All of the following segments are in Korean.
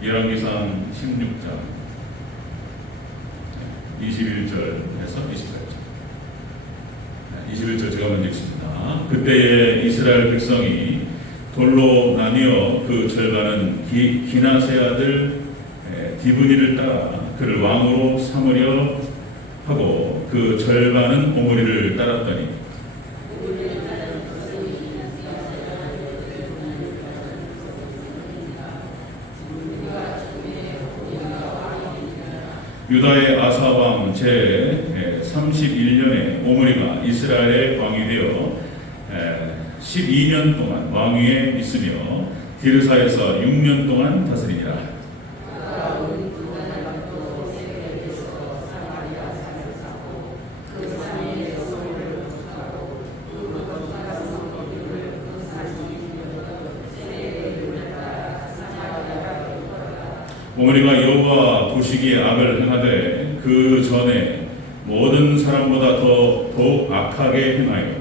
열왕기상 16장 21절에서 28절. 21절 제가 먼저 읽습니다. 그때에 이스라엘 백성이 돌로 나뉘어 그 절반은 기나세 아들 디브니를 따라 그를 왕으로 삼으려 하고 그 절반은 오므리를 따랐더니 유다의 아사왕 제 31년에 오므리가 이스라엘의 왕이 되어 12년 동안 왕위에 있으며 디르사에서 6년 동안 다스리니라. 오므리가 여호와 보시기에 악을 행하되 그 전에 모든 사람보다 더욱 악하게 행하여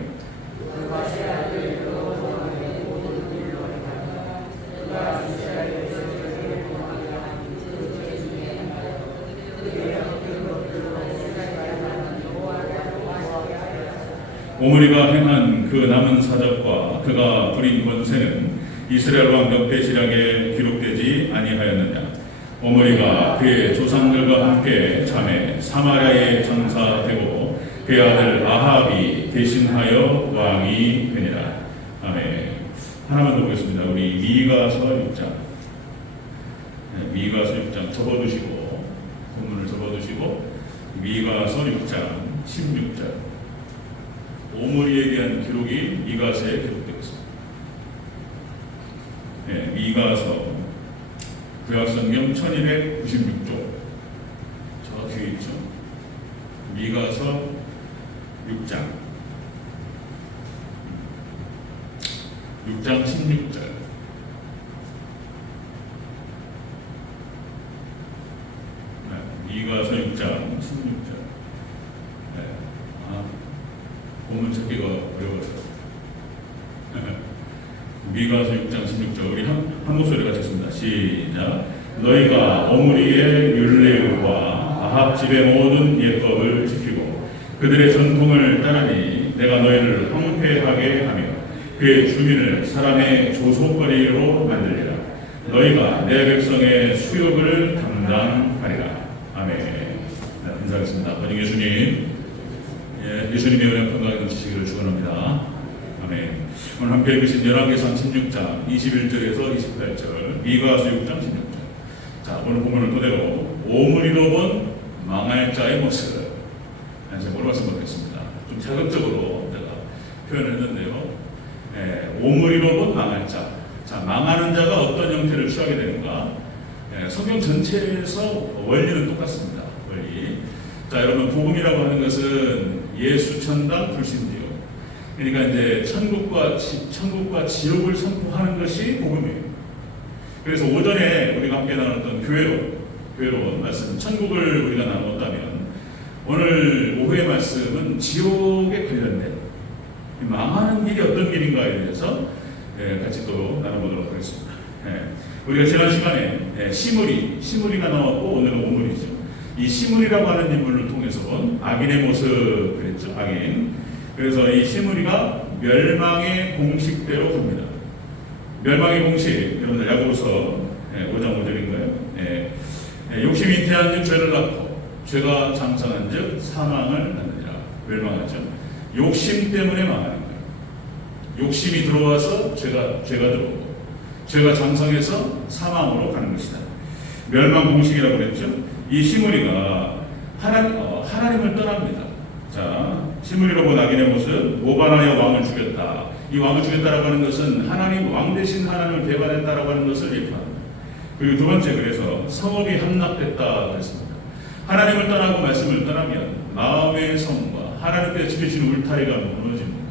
오므리가 행한 그 남은 사적과 그가 부린 권세는 이스라엘 왕 역대시락에 기록되지 아니하였느냐. 오므리가 그의 조상들과 함께 잠에 사마리아에 전사되고 그의 아들 아합이 대신하여 왕이 되니라. 아멘. 하나만 더 보겠습니다. 우리 미가서 6장. 미가서 6장 접어두시고 본문을 접어두시고 미가서 6장 16절. 오므리에 대한 기록이 미가서에 기록되고 있습니다. 네, 미가서 구약성경 1296쪽 저 뒤에 있죠. 미가서 6장 16절. 미가서 6장 16절. 본문 찾기가 어려워요. 미가서 6장 16절 우리 한 목소리 같이 읽습니다. 시작. 너희가 오므리의 율례와 아합 집의 모든 예법을 지키고 그들의 전통을 따르니 내가 너희를 황폐하게 하며 그의 주민을 사람의 조속거리로 만들리라. 너희가 내 백성의 수욕을 감당하리라. 아멘. 네, 인사하겠습니다. 번영 예수님. 예수님의 은혜 건강에 넘치시기를 축원합니다. 아멘. 오늘 함께 읽으신 열왕기상 16장 21절에서 28절, 미가서 6장 16절. 자, 오늘 본문을 토대로 오므리로 본 망할 자의 모습. 제가 뭐로 말씀드리겠습니다. 좀 자극적으로 제가 표현을 했는데요. 오므리로 본 망할 자. 자, 망하는 자가 어떤 형태를 취하게 되는가? 성경 전체에서 원리는 똑같습니다. 원리. 자, 여러분, 복음이라고 하는 것은 예수, 천당, 불신지요. 그러니까 이제 천국과 지옥을 선포하는 것이 복음이에요. 그래서 오전에 우리가 함께 나눴던 교회론 말씀, 천국을 우리가 나눴다면 오늘 오후의 말씀은 지옥에 관련된 망하는 길이 어떤 길인가에 대해서 같이 또 나눠보도록 하겠습니다. 우리가 지난 시간에 시므리가 나왔고 오늘은 오므리죠. 이 시므리라고 하는 인물을 통해서 본 악인의 모습 그랬죠. 악인. 그래서 이 시므리가 멸망의 공식대로 갑니다. 멸망의 공식, 여러분들 야고보서 5장 5절인가요? 욕심이 잉태한 즉 죄를 낳고 죄가 장성한 즉 사망을 낳느니라. 멸망하죠. 욕심 때문에 망하는 거예요. 욕심이 들어와서 죄가 들어오고 죄가 장성해서 사망으로 가는 것이다. 멸망 공식이라고 그랬죠. 이 시므리가 하나님을 떠납니다. 자, 시므리로 본 악인의 모습, 모반하여 왕을 죽였다. 이 왕을 죽였다라고 하는 것은 하나님 왕 대신 하나님을 배반했다라고 하는 것을 예표합니다. 그리고 두 번째, 그래서 성읍이 함락됐다 그랬습니다. 하나님을 떠나고 말씀을 떠나면 마음의 성과 하나님께서 지키시는 울타리가 무너집니다.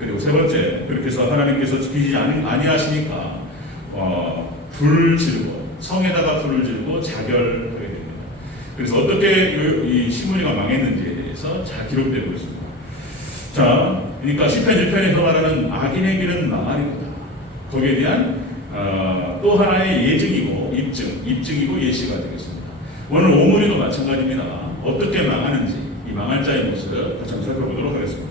그리고 세 번째, 그렇게 해서 하나님께서 지키지 아니하시니까 불을 지르고 성에다가 불을 지르고 자결하게 됩니다. 그래서 어떻게 이 시므리가 망했는지에 대해서 잘 기록되고 있습니다. 자, 그러니까 시편 1편에서 말하는 악인의 길은 망하리로다. 거기에 대한 또 하나의 예증이고 입증. 오늘 오므리도 마찬가지입니다. 어떻게 망하는지 이 망할 자의 모습 같이 한번 살펴보도록 하겠습니다.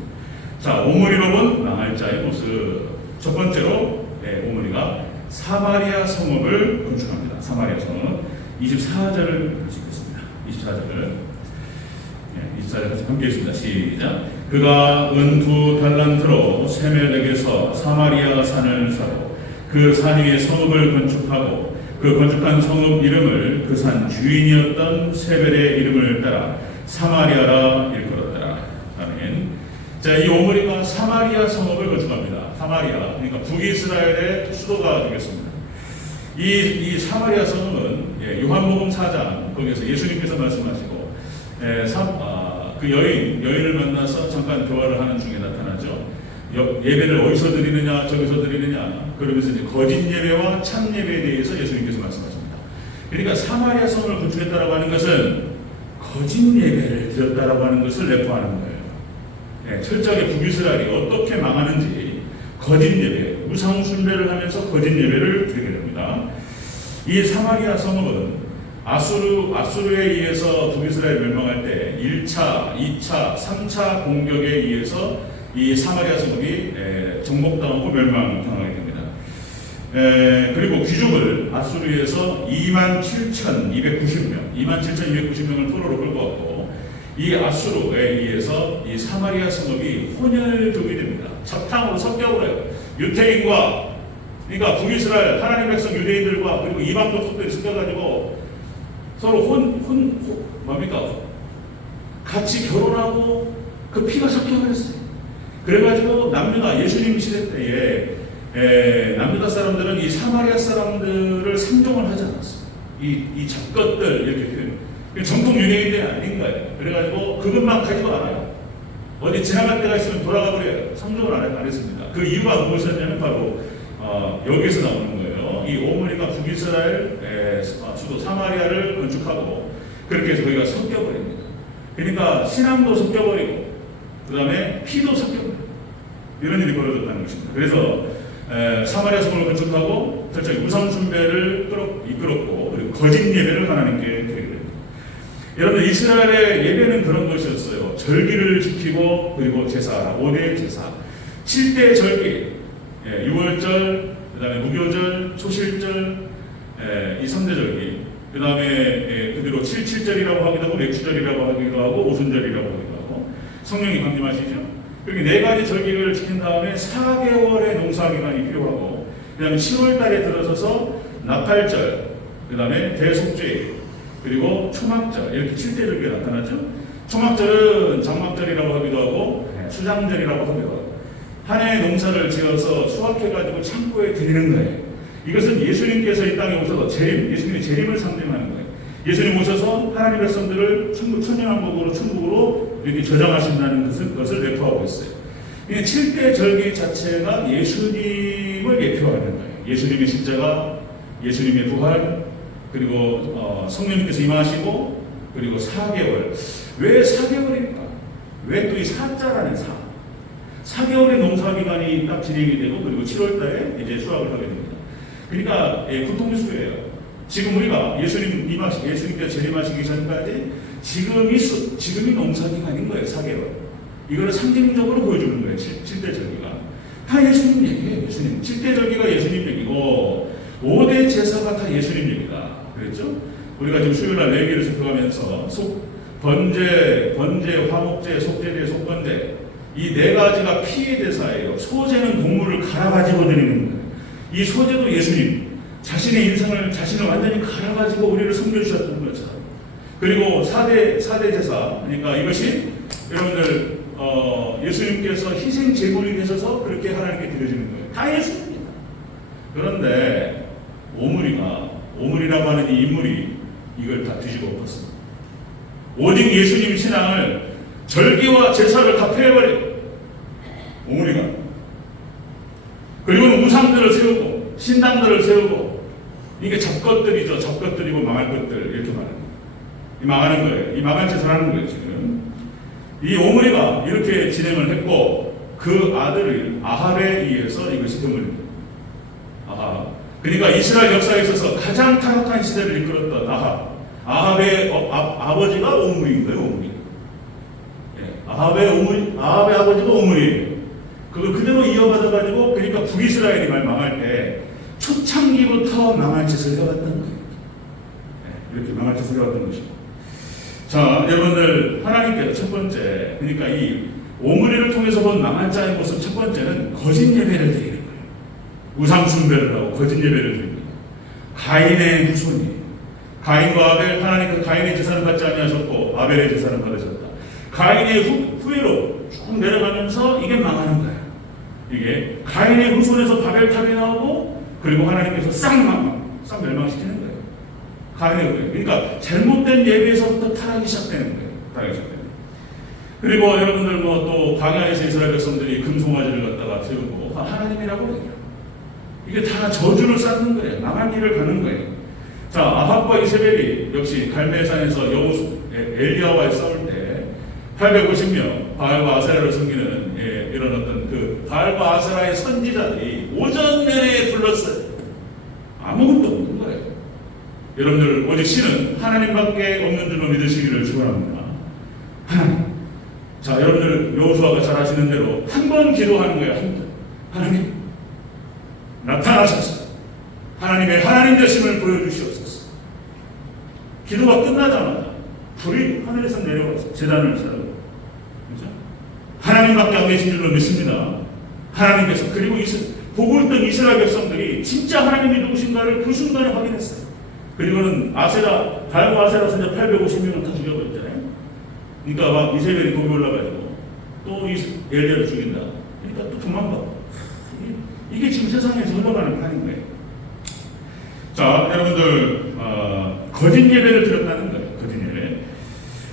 자, 오므리로 망할 자의 모습. 첫 번째로 오므리가 사마리아 성읍을 건축합니다. 사마리아 성읍 24절을 같이 읽겠습니다. 24절을 24절 같이 함께 읽습니다. 시작. 그가 은 2달란트로 세멜렉에서 사마리아 산을 사고 그 산 위에 성읍을 건축하고 그 건축한 성읍 이름을 그 산 주인이었던 세벨의 이름을 따라 사마리아라 일컬었더라. 아멘. 자, 이 오므리가 사마리아 성읍을 건축합니다. 사마리아, 그러니까 북이스라엘의 수도가 되겠습니다. 이 사마리아 성읍은 요한복음 4장 거기에서 예수님께서 말씀하시고 그 여인을 만나서 잠깐 대화를 하는 중에 나타나죠. 예배를 어디서 드리느냐 저기서 드리느냐 그러면서 이제 거짓 예배와 참 예배에 대해서 예수님께서 말씀하십니다. 그러니까 사마리아 성을 건축했다라고 하는 것은 거짓 예배를 드렸다라고 하는 것을 내포하는 거예요. 철저하게 북이스라엘이 어떻게 망하는지 거짓 예배, 우상 숭배를 하면서 거짓 예배를 드리게 됩니다. 이 사마리아 성읍은 아수르에 의해서 북이스라엘 멸망할 때 1차, 2차, 3차 공격에 의해서 이 사마리아 성읍이 정복당하고 멸망당하게 됩니다. 그리고 귀족을 아수르에서 27,290명을 포로로 끌고 왔고 이 아수르에 의해서 이 사마리아 성읍이 혼혈족이 됩니다. 적탕으로 섞여버려요. 유태인과 그러니까 북이스라엘 하나님 백성 유대인들과 그리고 이방족 속들이 섞여가지고 서로 뭡니까? 같이 결혼하고 그 피가 섞여버렸어요. 그래가지고 남유다 예수님 시대 때에 남유다 사람들은 이 사마리아 사람들을 상종을 하지 않았어요. 이 잡것들 이렇게 표현. 정통 유대인들이 아닌 거예요. 그래가지고 그것만 가지고 알아요. 어디 지나갈 때가 있으면 돌아가 버려요. 상종을 안 했습니다. 그 이유가 무엇이었냐면 바로 여기서 나오는 거예요. 이 오므리가 북이스라엘 수도 사마리아를 건축하고 그렇게 해서 거기가 섞여버립니다. 그러니까 신앙도 섞여버리고 그 다음에 피도 섞여버려요. 이런 일이 벌어졌다는 것입니다. 그래서 사마리아 성을 건축하고 철저히 우상 숭배를 이끌었고 그리고 거짓 예배를 하나님께 드리게 됩니다. 여러분 이스라엘의 예배는 그런 것이었어요. 절기를 지키고 그리고 제사, 5대 제사, 7대 절기, 6월절, 그 다음에 무교절, 초실절, 이 3대 절기, 그 다음에 그대로 7.7절이라고 하기도 하고 맥주절이라고 하기도 하고 오순절이라고 하기도 하고 성령이 강림하시죠. 그렇게 4가지 절기를 지킨 다음에 4개월의 농사기간이 필요하고 그 다음에 10월달에 들어서서 나팔절, 그 다음에 대속죄, 그리고 초막절 이렇게 7대 절기가 나타나죠. 초막절은 장막절이라고 하기도 하고 수장절이라고 하기도 하고 한 해의 농사를 지어서 수확해가지고 창고에 드리는 거예요. 이것은 예수님께서 이 땅에 오셔서 예수님의 재림을 상징하는 거예요. 예수님 오셔서 하나님의 백성들을 천년왕국으로 천국으로 이렇게 저장하신다는 것을 내포하고 있어요. 7대 절기 자체가 예수님을 예표하는 거예요. 예수님의 십자가, 예수님의 부활, 그리고 성령님께서 임하시고 그리고 4개월. 왜 4개월입니까? 왜 또 이 4자라는 4개월의 농사기간이 딱 진행이 되고 그리고 7월달에 이제 수확을 하게 됩니다. 그러니까 구통수예요. 지금 우리가 예수님께서 재림하시기 전까지 지금이 농사기간인 거예요. 4개월. 이거를 상징적으로 보여주는 거예요. 7대 절기가. 다 예수님 얘기예요. 예수님. 7대 절기가 예수님 얘기고 5대 제사가 다 예수님 얘기다. 그랬죠? 우리가 지금 수요일날 레위기를 살펴가면서 번제, 화목제, 속제제, 속건제 이 4가지가 피의 대사예요. 소제는 동물을 갈아가지고 드리는 거예요. 이 소제도 예수님 자신의 인생을 완전히 갈아가지고 우리를 섬겨주셨던 거죠. 그리고 4대 제사, 그러니까 이것이 여러분들 예수님께서 희생 제물이 되셔서 그렇게 하나님께 드려지는 거예요. 다 예수입니다. 그런데 오므리라고 하는 이 인물이 이걸 다 뒤집어 엎었습니다. 오직 예수님 신앙을 절기와 제사를 다 폐해버려요. 오므리가. 그리고는 우상들을 세우고 신당들을 세우고 이게 잡것들이죠. 잡것들이고 망할 것들 이렇게 말합니다. 이 망하는 거예요. 이 망한 짓을 하는 거예요. 지금 이 오므리가 이렇게 진행을 했고 그 아들을 아합에 의해서 이것이 드물립니다. 아합. 그러니까 이스라엘 역사에 있어서 가장 타락한 시대를 이끌었던 아합. 아합의 아버지가 오므리인 거예요. 오므리. 아합의 아버지가 오므리예요. 그걸 그대로 이어받아가지고, 그러니까 북이스라엘이 망할 때 초창기부터 망할 짓을 해왔던 거예요. 이렇게 망할 짓을 해왔던 것이고. 자, 여러분들, 하나님께서 첫 번째, 그러니까 이 오므리를 통해서 본 망할 자의 모습 첫 번째는 거짓 예배를 드리는 거예요. 우상 숭배를 하고 거짓 예배를 드립니다. 가인의 후손이, 가인과 아벨, 하나님은 가인의 제사를 받지 아니하셨고 아벨의 제사를 받으셨다. 가인의 후예로 쭉 내려가면서 이게 망하는 거예요. 이게 가인의 후손에서 바벨탑이 나오고, 그리고 하나님께서 싹 멸망시키는 거예요. 가인의 후예. 그러니까 잘못된 예배에서부터 타락이 시작되는 거예요. 타락이 시작되는 거예요. 그리고 여러분들 또 광야에서 이스라엘 백성들이 금송아지를 갖다가 세우고 하나님이라고 해요. 이게 다 저주를 쌓는 거예요. 망한 일을 가는 거예요. 자, 아합과 이세벨이 역시 갈멜산에서 엘리야와의 싸울 때 850명 바알과 아세라를 섬기는 이런 어떤 그 바알과 아세라의 선지자들이 오전 내내 불렀어요. 아무것도 없는 거예요. 여러분들, 오직 신은 하나님밖에 없는 줄로 믿으시기를 축원합니다. 하나님. 자, 여러분들 여호수아가 잘 아시는 대로 한 번 기도하는 거예요. 한 번. 하나님 나타나셔서 하나님의 하나님 되심을 보여주시옵소서. 기도가 끝나자마자 불이 하늘에서 내려와서 제단을 세우고, 그렇죠? 하나님밖에 안 계신 줄로 믿습니다. 하나님께서, 그리고 보고 있던 이스라엘 백성들이 진짜 하나님이 누구신가를 그 순간에 확인했어요. 그리고는 바알과 아세라 선지자 850명을 다 죽여버렸잖아요. 그러니까 막 이세벨이 거기 올라가지고 또 엘리야를 죽인다. 그러니까 또 도망가. 이게 지금 세상에서 흘러가는 판인 거예요. 자, 여러분들, 거짓 예배를 드렸다는 거예요. 거짓 예배.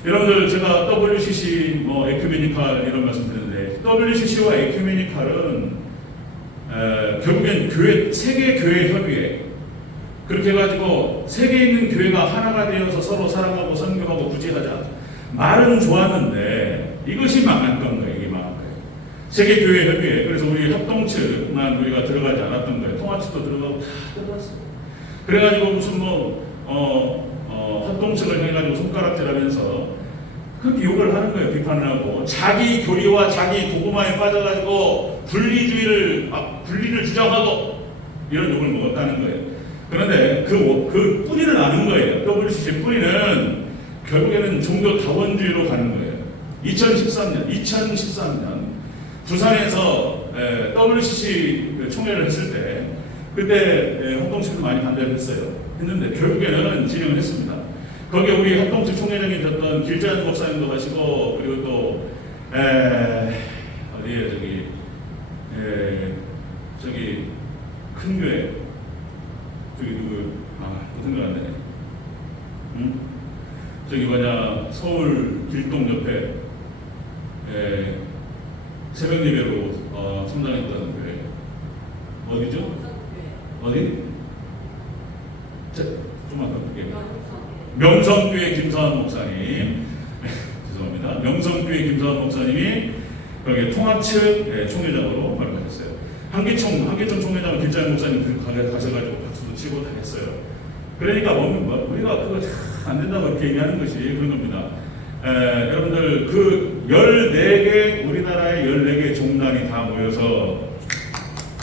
여러분들, 제가 WCC, 에큐메니칼 이런 말씀 드렸는데, WCC와 에큐메니칼은 결국엔 세계 교회 협의회, 그렇게 해가지고 세계에 있는 교회가 하나가 되어서 서로 사랑하고 선교하고 구제하자. 말은 좋았는데 이것이 망한 건가요? 이게 망한 거예요. 세계교회 협의회. 그래서 우리 협동측만 우리가 들어가지 않았던 거예요. 통합측도 들어가고 다 들어갔어요. 그래가지고 무슨 협동측을 해가지고 손가락질하면서 그렇게 욕을 하는 거예요. 비판을 하고 자기 교리와 자기 도구마에 빠져가지고 분리를 주장하고 이런 욕을 먹었다는 거예요. 그런데 그 뿌리는 아는 거예요. WCC 뿌리는 결국에는 종교 다원주의로 가는 거예요. 2013년 부산에서 WCC 총회를 했을 때, 그때 협동측도 많이 반대를 했는데 결국에는 진행을 했습니다. 거기에 우리 협동측 총회장이 됐던 길자연 목사님도 가시고, 그리고 또 어디에 저기 큰 교회 저기 또 생각 안 나네. 저기 서울 길동 옆에 새벽 예배로 참당했다는 교회 어디죠? 어디? 좀만 더 볼게요. 명성교회 김사환 목사님. 죄송합니다. 명성교회 김사환 목사님이 거기 통합측 총회장으로 말씀하셨어요. 한기총 총회장은 길자연 목사님 가셔가지고 박수도 치고 다 했어요. 그러니까 우리가 그거 안 된다고 이렇게 얘기하는 것이 그런 겁니다. 여러분들, 그 14개, 우리나라의 14개 종단이 다 모여서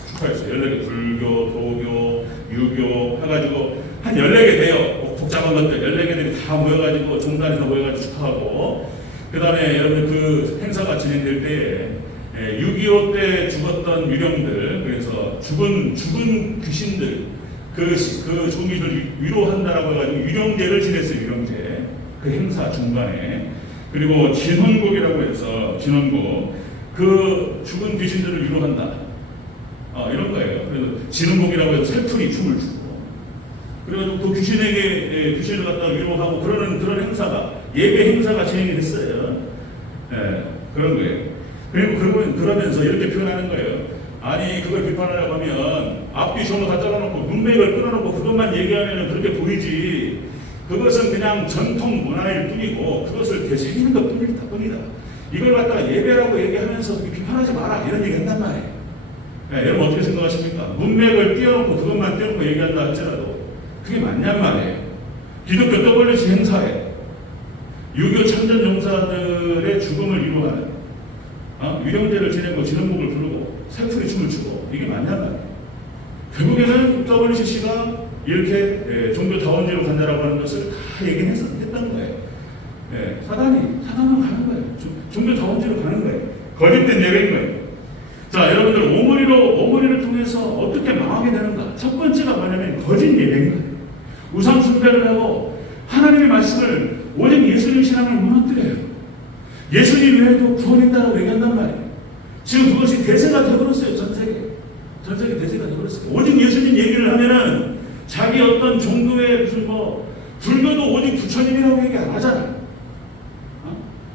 축하했어요. 14개 불교, 도교, 유교 해가지고 한 14개 돼요. 복잡한 것들 14개들이 다 모여가지고 종단이 다 모여가지고 축하하고, 그 다음에 여러분들 그 행사가 진행될 때에 6.25 때 죽었던 유령들, 그래서 죽은 귀신들, 그 종이를 위로한다라고 해가지고 유령제를 지냈어요. 유령제. 그 행사 중간에. 그리고 진혼곡이라고 해서 진혼곡, 그 죽은 귀신들을 위로한다. 이런 거예요. 그래서 진혼곡이라고 해서 쇠풀이 춤을 추고, 그래가지고 그 귀신을 갖다가 위로하고 그런 행사가, 예배 행사가 진행이 됐어요. 그런 거예요. 그리고 그러면서 이렇게 표현하는 거예요. 아니, 그걸 비판하려고 하면 앞뒤 전부 다 잘라놓고 문맥을 끊어놓고 그것만 얘기하면 그렇게 보이지, 그것은 그냥 전통 문화일 뿐이고 그것을 되새기는 것 뿐이다. 이걸 갖다가 예배라고 얘기하면서 비판하지 마라, 이런 얘기 한단 말이에요. 여러분 어떻게 생각하십니까? 문맥을 띄워놓고 그것만 띄워놓고 얘기한다 할지라도 그게 맞냔 말이에요. 기독교 WC 행사에 유교 참전용사들의 죽음을 위로하는 위령제를 지내고 지능곡을 부르고 살풀이 춤을 추고 이게 맞냔 말이에요. 결국에는 WCC가 이렇게 종교다원지로 간다라고 하는 것을 다 얘기했던 거예요. 사단으로 가는 거예요. 종교다원지로 가는 거예요. 거짓된 예배인 거예요. 자, 여러분들 오므리를 통해서 어떻게 망하게 되는가? 첫 번째가 뭐냐면 거짓 예배인 거예요. 우상 숭배를 하고 하나님의 말씀을 오직 예수님 신앙을 무너뜨려요. 예수님 외에도 구원이 있다고 얘기한단 말이에요. 지금 그것이 대세가 되어버렸어요. 전 세계 대세가 되어버렸어요. 오직 예수님 얘기를 하면은 자기 어떤 종교의 무슨 불교도 오직 부처님이라고 얘기 안 하잖아요.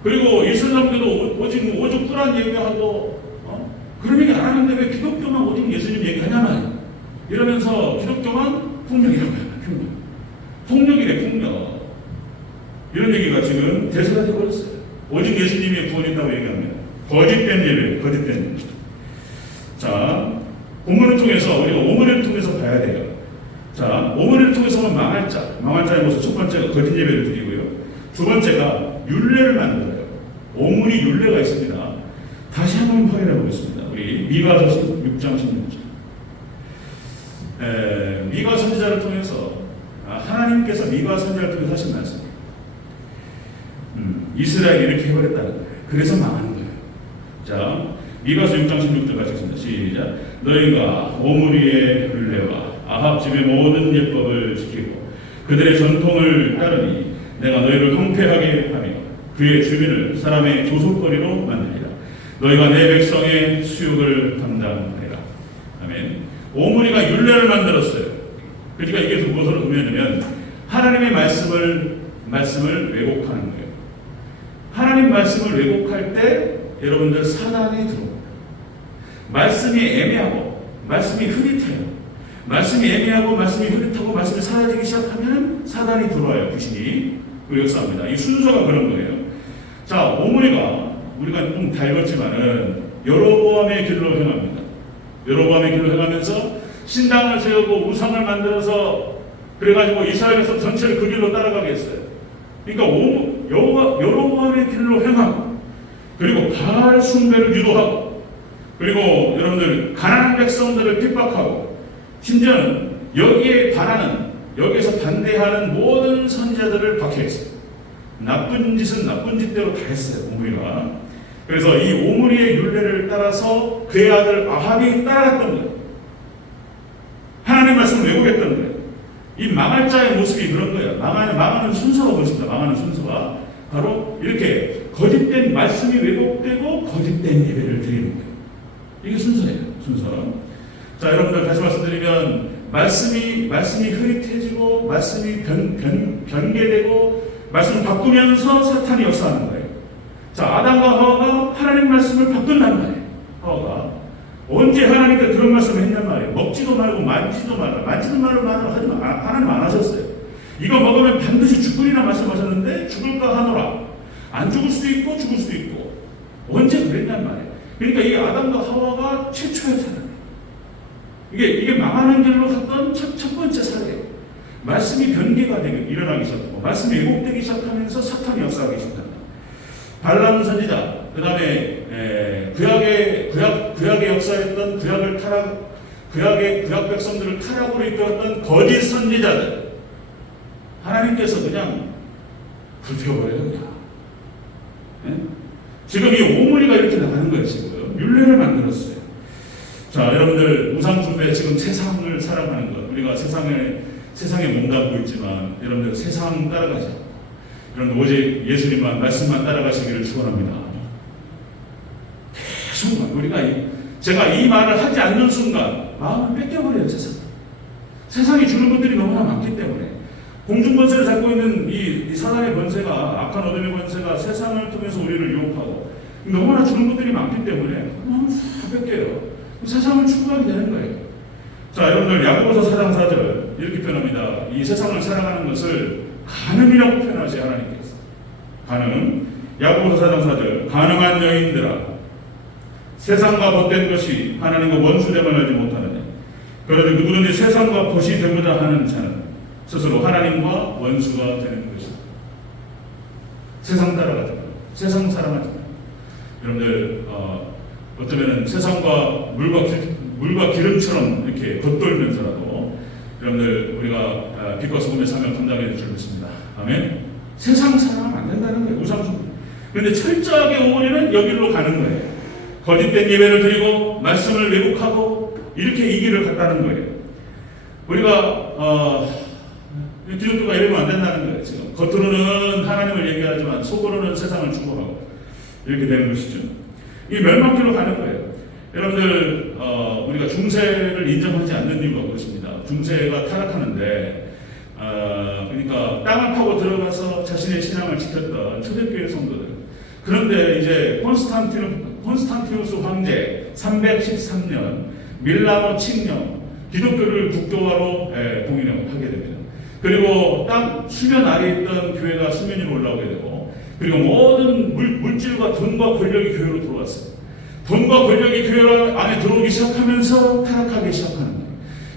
그리고 이슬람교도 오직 꾸란 얘기하고 그런 얘기 안 하는데 왜 기독교만 오직 예수님 얘기하냐 말이에요. 이러면서 기독교만 폭력이라고 해요. 폭력이래, 폭력. 이런 얘기가 지금 대세가 되어버렸어요. 오직 예수님의 구원이 있다고 얘기합니다. 거짓된 예배, 거짓된 예배. 자, 본문을 통해서 우리가 오므리를 통해서 봐야 돼요. 자, 오므리를 통해서는 망할 자의 모습. 첫 번째가 거짓 예배를 드리고요. 두 번째가 율례를 만들어요. 오므리 율례가 있습니다. 다시 한번 확인해 보겠습니다. 우리 미가서 6장 16절. 미가 선지자를 통해서 하나님께서 미가 선지자를 통해서 하신 말씀. 이스라엘이 이렇게 해버렸다는 거예요. 그래서 망하는 거예요. 자, 미가서 6장 16절 같이 읽습니다. 시작. 너희가 오므리의 율례와 아합 집의 모든 예법을 지키고 그들의 전통을 따르니 내가 너희를 황폐하게 하며 그의 주민을 사람의 조속거리로 만들리라. 너희가 내 백성의 수욕을 담당하리라. 아멘. 오므리가 율례를 만들었어요. 그러니까 이게 무엇을 의미하냐면 하나님의 말씀을 왜곡하는 거예요. 하나님 말씀을 왜곡할 때 여러분들 사단이 들어옵니다. 말씀이 애매하고 말씀이 흐릿해요. 말씀이 애매하고 말씀이 흐릿하고 말씀이 사라지기 시작하면 사단이 들어와요. 귀신이 역사합니다. 이 순서가 그런 거예요. 자, 오므리가 우리가 좀 다 읽었지만은 여로보암의 길로 행합니다. 여로보암의 길로 행하면서 신당을 세우고 우상을 만들어서 그래가지고 이스라엘에서 전체를 그 길로 따라가게 했어요. 그러니까 여로보암의 길로 행하고 그리고 바알 숭배를 유도하고 그리고 여러분들 가난한 백성들을 핍박하고 심지어는 여기에 반하는 여기에서 반대하는 모든 선지자들을 박해했어요. 나쁜 짓은 나쁜 짓대로 다 했어요. 오므리가. 그래서 이 오므리의 율례를 따라서 그의 아들 아합이 따라갔던 거예요. 하나님 말씀을 왜곡했던 거예요. 이 망할 자의 모습이 그런 거예요. 망하는 순서가 그렇습니다. 망하는 순서가 바로 이렇게 거짓된 말씀이 왜곡되고 거짓된 예배를 드리는 거예요. 이게 순서예요. 순서. 자, 여러분들 다시 말씀드리면 말씀이 흐릿해지고 말씀이 변개되고 말씀을 바꾸면서 사탄이 역사하는 거예요. 자, 아담과 하와가 하나님 말씀을 바꾼단 말이에요. 하와가 언제 하나님께 그런 말씀을 했냔 말이에요. 먹지도 말고 만지도 말라. 만지는 말을 하지 마. 하나님 안 하셨어요. 이거 먹으면 반드시 죽으리라 말씀하셨는데 죽을까 하노라. 안 죽을 수도 있고 죽을 수도 있고. 언제 그랬냔 말이에요. 그러니까 이 아담과 하와가 최초의 사례예요. 이게 망하는 길로 갔던 첫 번째 사례예요. 말씀이 변개가 되고 일어나기 시작하고 말씀이 왜곡되기 시작하면서 사탄이 역사하기 시작합니다. 발람 선지자, 그 다음에 구약의 역사였던 구약 백성들을 타락으로 이끌었던 거짓 선지자들 하나님께서 그냥 불태워버려요. 그냥. 지금 이 오므리가 이렇게 나가는 거예요. 지금 율례를 만들었어요. 자, 여러분들 우상 숭배 지금 세상을 살아가는 것, 우리가 세상에 몸담고 있지만 여러분들 세상 따라가지 않고 여러분 오직 예수님만 말씀만 따라가시기를 축원합니다. 계속 우리가 제가 이 말을 하지 않는 순간 마음을 뺏겨버려요. 세상이 주는 것들이 너무나 많기 때문에 공중 권세를 잡고 있는 이 사단의 권세가 악한 어둠의 권세가 세상을 통해서 우리를 유혹하고 너무나 주는 것들이 많기 때문에 너무 다 뺏겨요. 세상을 추구하게 되는 거예요. 자, 여러분들 야고보서 4장 4절 이렇게 표현합니다. 이 세상을 살아가는 것을 간음이라고 표현하지 하나님께서. 간음. 야고보서 4장 4절 가능한 여인들아 세상과 벗된 것이 하나님과 원수됨을 알지 못하느냐. 그러니 누구든지 세상과 벗이 되고자 하는 자는 스스로 하나님과 원수가 되는 것이다. 세상 따라가지 말고, 세상 사랑하지 말고. 여러분들 어쩌면 세상과 물과 기름처럼 이렇게 겉돌면서라도 여러분들 우리가 빛과 소금의 삶을 감당해 줄 것입니다. 아멘. 세상 사랑하면 안 된다는 거예요. 우상숭배. 그런데 철저하게 오므리는 여기로 가는 거예요. 거짓된 예배를 드리고 말씀을 왜곡하고 이렇게 이 길을 갔다는 거예요. 우리가 기독교가 이러면 안 된다는 거예요. 지금 겉으로는 하나님을 얘기하지만 속으로는 세상을 추구하고 이렇게 되는 것이죠. 이 멸망길로 가는 거예요. 여러분들 우리가 중세를 인정하지 않는 이유가 그렇습니다. 중세가 타락하는데 그러니까 땅을 파고 들어가서 자신의 신앙을 지켰던 초대교회 성도들. 그런데 이제 콘스탄티누스 황제 313년 밀라노 칙령 기독교를 국교화로 봉인하게 됩니다. 그리고 땅 수면 아래에 있던 교회가 수면 위로 올라오게 되고, 그리고 모든 물질과 돈과 권력이 교회로 들어왔어요. 돈과 권력이 교회 안에 들어오기 시작하면서 타락하기 시작하는 거예요.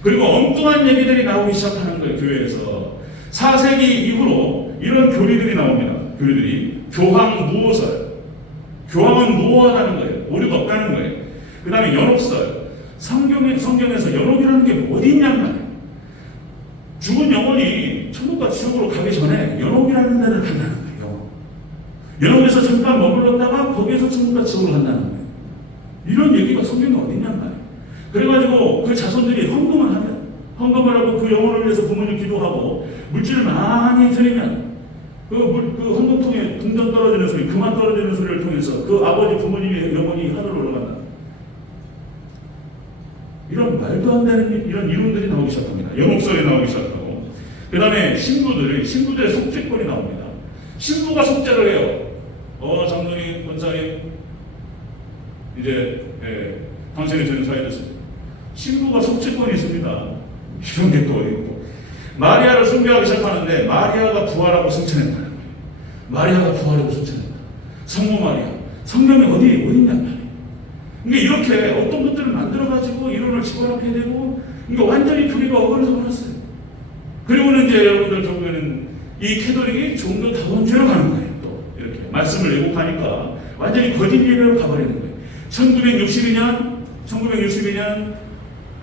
그리고 엉뚱한 얘기들이 나오기 시작하는 거예요. 교회에서 4세기 이후로 이런 교리들이 나옵니다. 교리들이 교황무호설. 교황은 무호하다는 거예요. 오류가 없다는 거예요. 그 다음에 연옥설. 성경에서 연옥이라는 게 어디 있냔 말이에요. 죽은 영혼이 천국과 지옥으로 가기 전에 연옥이라는 데를 간다는 거예요. 연옥에서 잠깐 머물렀다가 거기에서 천국과 지옥으로 간다는 거예요. 이런 얘기가 성경에 어디 있냔 말이에요. 그래가지고 그 자손들이 헌금을 하고 그 영혼을 위해서 부모님 기도하고 물질을 많이 드리면 그 헌금통에 동전 떨어지는 소리, 그만 떨어지는 소리를 통해서 그 아버지 부모님의 영혼이 하늘로 올라간다. 이런 말도 안 되는 이런 이론들이 나오기 시작합니다. 연옥설이 나오기 시작하고, 그 다음에 신부들의 속죄권이 나옵니다. 신부가 속죄를 해요. 장로님, 권사님, 이제 당신의 죄는 사해졌습니다. 신부가 속죄권이 있습니다. 이런 게 또 있고, 마리아를 숭배하기 시작하는데 마리아가 부활하고 승천했다는 거예요. 마리아가 부활하고 승천했다. 성모 마리아. 성경에 어디 있냔 말이에요. 그러니까 이렇게 어떤 것들을 만들어가지고 이론을 집어넣게 되고, 그러니까 완전히 교리가 어그러져 버렸어요. 그리고는 이제 여러분들 결국에는 이 캐톨릭이 종교 다원주의로 가는 거예요. 또 이렇게 말씀을 왜곡하니까 완전히 거짓 예배로 가버리는 거예요. 1962년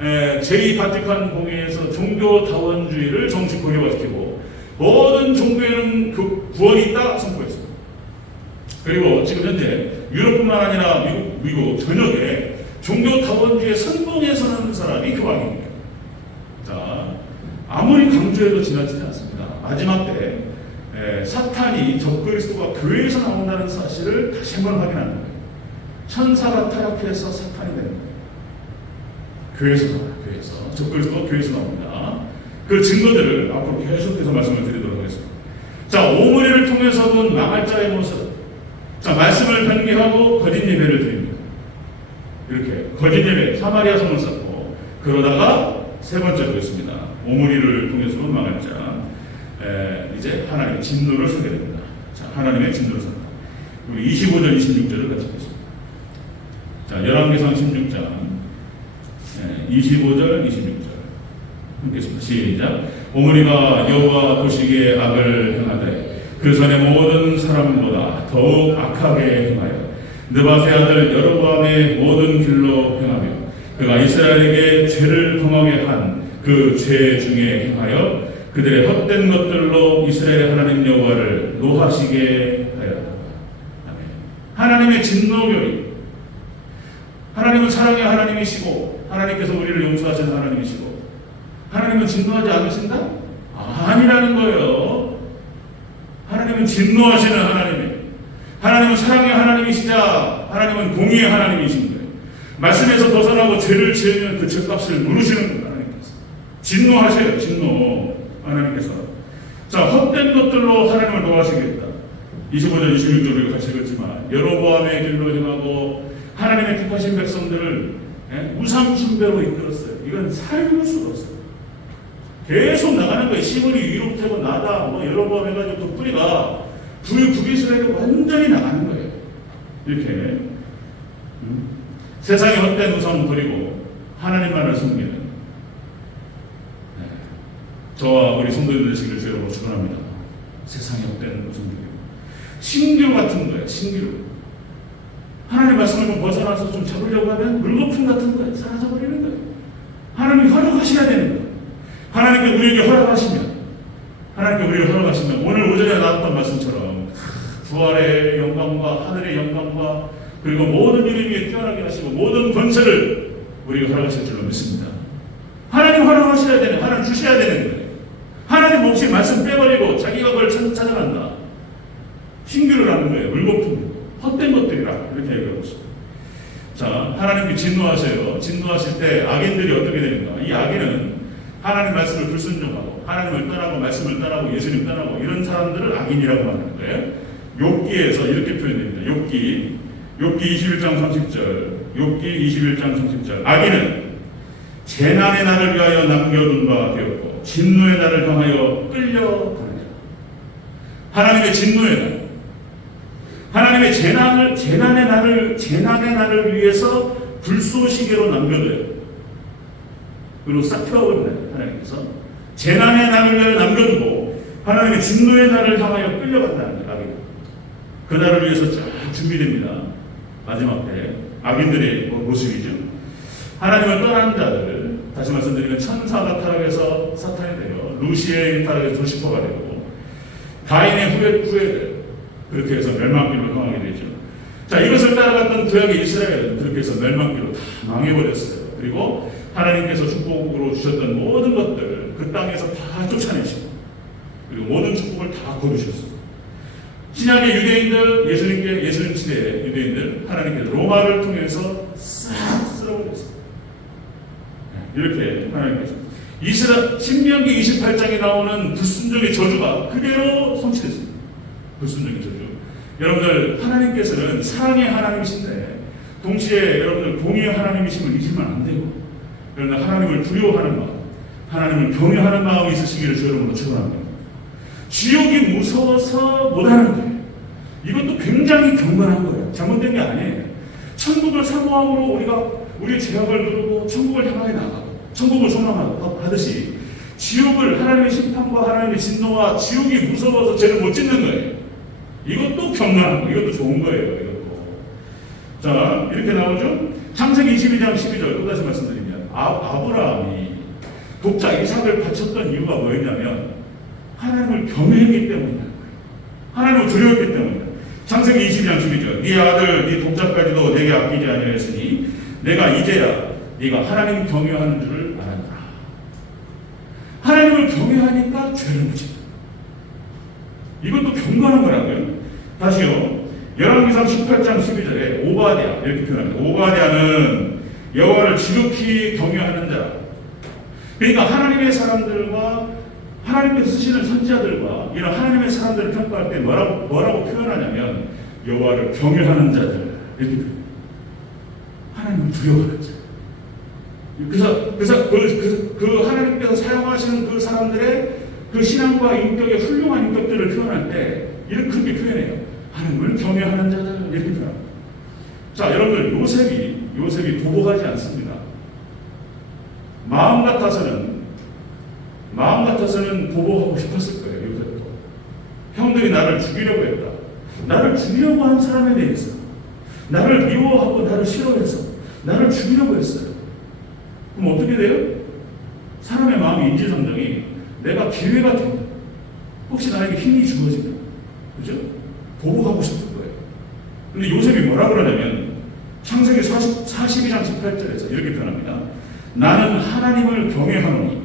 제2바티칸 공회에서 종교 다원주의를 정식 고려화시키고 모든 종교에는 구원이 있다 선포했습니다. 그리고 지금 현재 유럽뿐만 아니라 미국 전역에 종교 다원주의에 선봉해서는 사람이 교황입니다. 자, 아무리 강조해도 지나치지 않습니다. 마지막 때 사탄이 적그리스도가 교회에서 나온다는 사실을 다시 한번 확인하는 거예요. 천사가 타락해서 사탄이 되는 거예요. 교회에서 나와요. 교회에서. 적그리스도가 교회에서 나옵니다. 그 증거들을 앞으로 계속해서 말씀을 드리도록 하겠습니다. 자, 오므리를 통해서는 망할 자의 모습. 자, 말씀을 변개하고 거짓 예배를 드립니다. 이렇게 거짓 예배, 사마리아 성을 쌓고, 그러다가 세 번째로 있습니다. 오므리를 통해서는 망할 자. 이제 하나님의 진노를 서게 됩니다. 자, 하나님의 진노를 선다. 우리 25절, 26절을 같이 보겠습니다. 자, 열왕기상 16장 25절, 26절 읽겠습니다. 시작. 오므리가 여호와 보시기에 악을 행하되 그 전에 모든 사람보다 더욱 악하게 행하여 느밧의 아들 여로보암의 모든 길로 행하며 그가 이스라엘에게 죄를 범하게 한 그 죄 중에 행하여 그들의 헛된 것들로 이스라엘의 하나님 여호와를 노하시게 하였다. 아멘. 하나님의 진노교리. 하나님은 사랑의 하나님이시고 하나님께서 우리를 용서하시는 하나님이시고 하나님은 진노하지 않으신다? 아니라는 거예요. 하나님은 진노하시는 하나님이에요. 하나님은 사랑의 하나님이시자 하나님은 공의의 하나님이신 거예요. 말씀에서 벗어나고 죄를 지으면 그 죄값을 물으시는 거예요. 하나님께서 진노하셔요. 진노 하나님께서. 자, 헛된 것들로 하나님을 노하시겠다. 25절 26절을 같이 읽었지만 여로보암의 길로 행하고 하나님의 택하신 백성들을 우상 숭배로 이끌었어요. 이건 살릴 수가 없어요. 계속 나가는 거예요. 시므리 위로부터 나다 뭐 여로보암 해가지고 그 뿌리가 북이스라엘로 완전히 나가는 거예요. 이렇게 세상의 헛된 우상을 버리고 하나님만을 섬기는 저와 우리 성도들 되시기를 주의 이름으로 축원합니다. 세상에 헛된 우상들이요. 신기루 같은 거예요. 신기루. 하나님 말씀을 좀 벗어나서 좀 잡으려고 하면 물거품 같은 거예요. 사라져버리는 거예요. 하나님이 허락하셔야 되는 거예요. 하나님께 우리에게 허락하시면, 하나님께 우리에게 허락하시면 오늘 오전에 나왔던 말씀처럼 부활의 영광과 하늘의 영광과 그리고 모든 일 위에 뛰어나게 하시고 모든 권세를 우리가 허락하실 줄로 믿습니다. 하나님 허락하셔야 되는, 하나님 주셔야 되는 거예요. 하나님 없이 말씀 빼버리고 자기가 그걸 찾아간다. 신규를 거예요. 물거품, 헛된 것들이라 이렇게 얘기하고 있습니다. 자, 하나님께 진노하세요. 진노하실 때 악인들이 어떻게 되는가? 이 악인은 하나님 말씀을 불순종하고 하나님을 떠나고 말씀을 떠나고 예수님 떠나고 이런 사람들을 악인이라고 하는 거예요. 욥기에서 이렇게 표현됩니다. 욥기 21장 30절, 욥기 21장 30절. 악인은 재난의 날을 위하여 남겨둔 바 되었고 진노의 날을 향하여 끌려가느니라. 하나님의 진노의 날, 하나님의 재난의 날을 위해서 불쏘시개로 남겨둬요. 그리고 싹 펴버린다. 하나님께서 재난의 날을 위하여 남겨두고 하나님의 진노의 날을 향하여 끌려간다는 거예요. 그 날을 위해서 쫙 준비됩니다. 마지막 때 악인들의 모습이죠. 하나님을 떠난 자들, 다시 말씀드리면 천사가 타락해서 사탄이 되고 루시의 타락해서 루시퍼가 되고 가인의 후예들 그렇게 해서 멸망길로 향하게 되죠. 자, 이것을 따라갔던 구약의 이스라엘은 그렇게 해서 멸망길로 다 망해버렸어요. 그리고 하나님께서 축복으로 주셨던 모든 것들을 그 땅에서 다 쫓아내시고 그리고 모든 축복을 다 거두셨어요. 신약의 유대인들, 예수님 시대의 유대인들, 하나님께서 로마를 통해서 싹 쓸어버렸어요. 이렇게 하나님께서 신명기 28장에 나오는 불순종의 저주가 그대로 성취됐습니다. 불순종의 저주. 여러분들, 하나님께서는 사랑의 하나님이신데 동시에 여러분들 공의의 하나님이심을 잊으면 안 되고, 그러나 하나님을 두려워하는 마음, 하나님을 경외하는 마음이 있으시기를 주의 이름으로 축원합니다. 지옥이 무서워서 못하는 거예요. 이것도 굉장히 경건한 거예요. 잘못된 게 아니에요. 천국을 사모함으로 우리가 우리의 죄악을 누르고 천국을 향하여 나가고 천국을 소망하듯이 지옥을 하나님의 심판과 하나님의 진노와 지옥이 무서워서 죄를 못 짓는 거예요. 이것도 경건한 거예요. 이것도 좋은 거예요. 이것도. 자, 이렇게 나오죠. 창세기 22장 12절 또 다시 말씀드리면 아브라함이 독자 이삭을 바쳤던 이유가 뭐였냐면 하나님을 경외했기 때문이다. 하나님을 두려웠기 때문이다. 창세기 22장 12절 네 아들 네 독자까지도 내게 아끼지 아니하였으니 내가 이제야 네가 하나님 경외하는 줄을 알았다. 하나님을 경외하니까 죄를 못 짓는다. 이것도 경건한 거라고요. 다시요. 열왕기상 18장 12절에 오바댜 이렇게 표현합니다. 오바댜는 여호와를 지극히 경외하는 자. 그러니까 하나님의 사람들과 하나님께서 쓰시는 선지자들과 이런 하나님의 사람들을 평가할 때 뭐라고 표현하냐면 여호와를 경외하는 자들 이렇게 표현합니다. 하나님을 두려워하는 자. 그래서 그 하나님께서 사용하시는 그 사람들의 그 신앙과 인격의 훌륭한 인격들을 표현할 때 이렇게 표현해요. 하나님을 경외하는 자들 이렇게 표현합니다. 자, 여러분들 요셉이 보복하지 않습니다. 마음 같아서는 보복하고 싶었을 거예요. 요셉도. 형들이 나를 죽이려고 했다. 나를 죽이려고 한 사람에 대해서 나를 미워하고 나를 싫어해서 나를 죽이려고 했어요. 그럼 어떻게 돼요? 사람의 마음의 인지상정이 내가 기회가 된다. 혹시 나에게 힘이 주어지면 그죠? 보복하고 싶은 거예요. 근데 요셉이 뭐라 그러냐면 창세기 42장 18절에서 이렇게 표현합니다. 나는 하나님을 경외하노니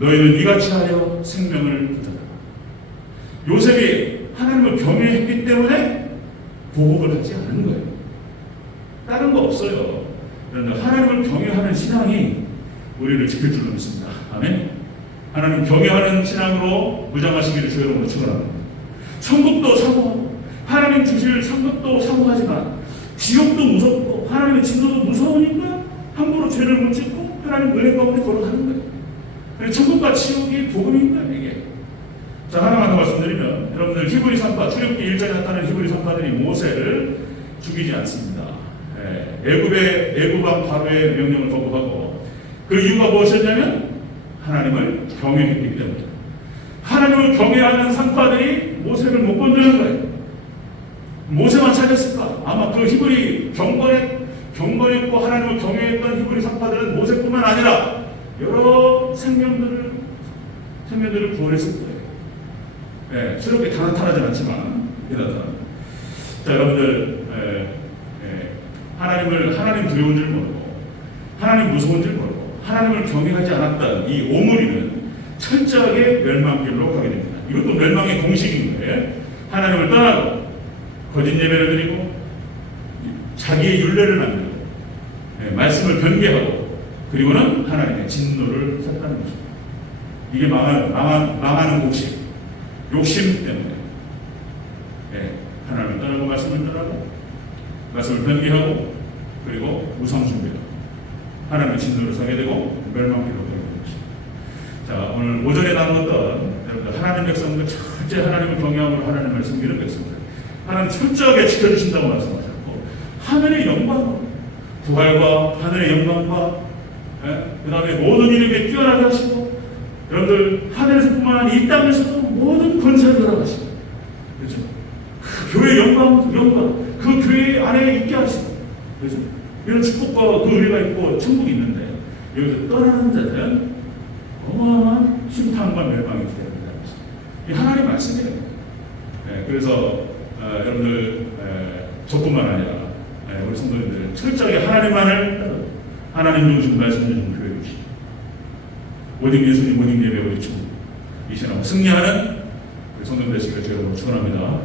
너희는 이같이 하여 생명을 붙잡아라. 요셉이 하나님을 경외했기 때문에 보복을 하지 않은 거예요. 다른 거 없어요. 그런데 하나님을 경외하는 신앙이 우리를 지킬 줄로 믿습니다. 아멘. 하나님 경외하는 신앙으로 무장하시기를 주의 이름으로 축원합니다. 천국도 사모하고 하나님 주실 상급도 사모하지만 지옥도 무섭고 하나님의 진노도 무서우니까 함부로 죄를 못 짓고 하나님 은혜 가운데 걸어가는 거예요. 천국과 지옥이 복음입니다. 이게. 자, 하나만 더 말씀드리면 여러분들 히브리 3파 출애굽기 1장에 나타나는 히브리 3파들이 모세를 죽이지 않습니다. 애굽 왕 바로의 명령을 거부하고 그 이유가 무엇이었냐면 하나님을 경외했기 때문에. 하나님을 경외하는 상파들이 모세를 못 건드는 거예요. 모세만 찾았을까? 아마 그 히브리 경건했고 하나님을 경외했던 히브리 상파들은 모세뿐만 아니라 여러 생명들을 구원했을 거예요. 예, 새롭게 다 나타나진 않지만 이게 나타나. 자, 여러분들 하나님 두려운 줄 모르고 하나님 무서운 줄 모르고 하나님을 경외하지 않았던 이 오므리는 철저하게 멸망길로 가게 됩니다. 이것도 멸망의 공식인 거예요. 하나님을 떠나고 거짓 예배를 드리고 자기의 율례를 만들고 말씀을 변개하고 그리고는 하나님의 진노를 샀다는 것입니다. 이게 망하는 공식, 욕심 때문에 하나님을 떠나고 말씀을 떠나고 말씀을 변개하고 그리고 우상 숭배하고 하나님의 진노를 사게 되고 멸망길로 가게 되는 것입니다. 자, 오늘 오전에 나눴던 여러분들 하나님 백성들 철저히 하나님을 경외함으로 하나님을 섬기는 백성들 하나님 철저하게 지켜주신다고 말씀하셨고 하늘의 영광, 부활과 하늘의 영광과 그 다음에 모든 이름에 뛰어나게 하시고 여러분들 하늘에서뿐만 아니라 이 땅에서도 모든 권세를 허락하시고 그렇죠? 그 교회의 영광 그 교회 안에 있게 하시고 그렇죠? 이런 축복과 그 은혜가 있고 천국이 있는데 여기서 떠나는 자들은 어마어마한 심판과 멸망이 기다립니다. 이 하나님 말씀이에요. 그래서 여러분들 저뿐만 아니라 우리 성도님들 철저하게 하나님만을 하나님 중심 말씀 중심 교회 주시고 오직 예수님 오직 예배 오직 주 이 시간 승리하는 우리 성도들 되시기를 제가 축원합니다.